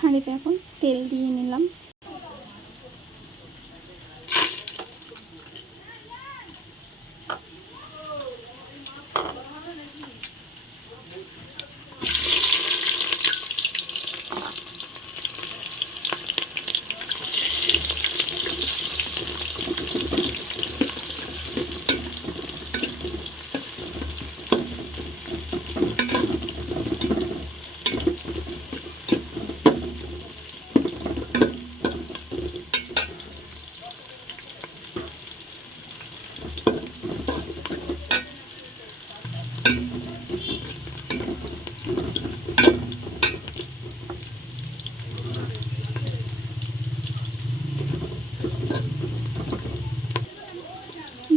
হাঁড়িতে এখন তেল দিয়ে নিলাম।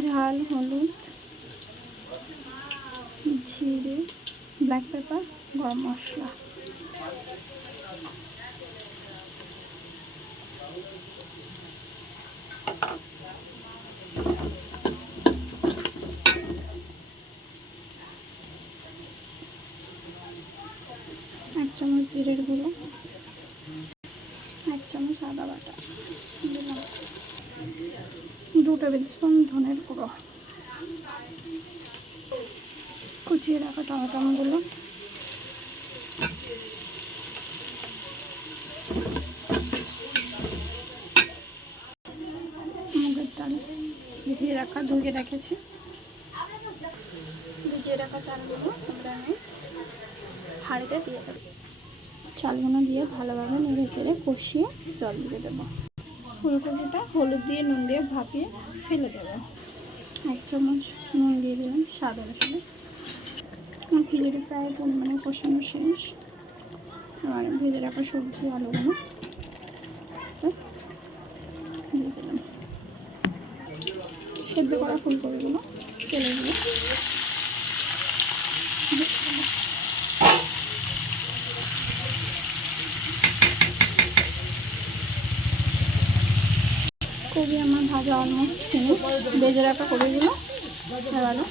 ঝাল, হলুদ, জিরে, ব্ল্যাক পেপার, গরম মশলা। এক চামচ জিরের গুঁড়ো, এক চামচ আদা বাটা দিলাম, 2 টেবিল স্পুন ধনের গুঁড়ো, কুচিয়ে রাখা টমেটোগুলো, মুগের ডাল ভিজিয়ে রাখা, ধুয়ে রেখেছি, ভিজিয়ে রাখা চালগুলো এবার আমি হাঁড়িতে দিয়ে দেবো। চালগুলো দিয়ে ভালোভাবে নেড়ে চেড়ে কষিয়ে জল দিয়ে দেবো। ফুলকপিটা হলুদ দিয়ে নুন দিয়ে ভাপিয়ে ফেলে দেবো। 1 চামচ নুন দিয়ে দিলাম স্বাদ অনুসারে। খিচুড়ি প্রায় পরিমাণে কষানো শেষ। আর ভেজে রাখা সবজি আলুগুলো দিয়ে দিলাম। সেদ্ধ করা ফুলকপিগুলো তেলে দিয়ে কবি আমার ভাজা অলমোস্ট ফিনিশ। ভেজে রাখা কবিগুলো এবারে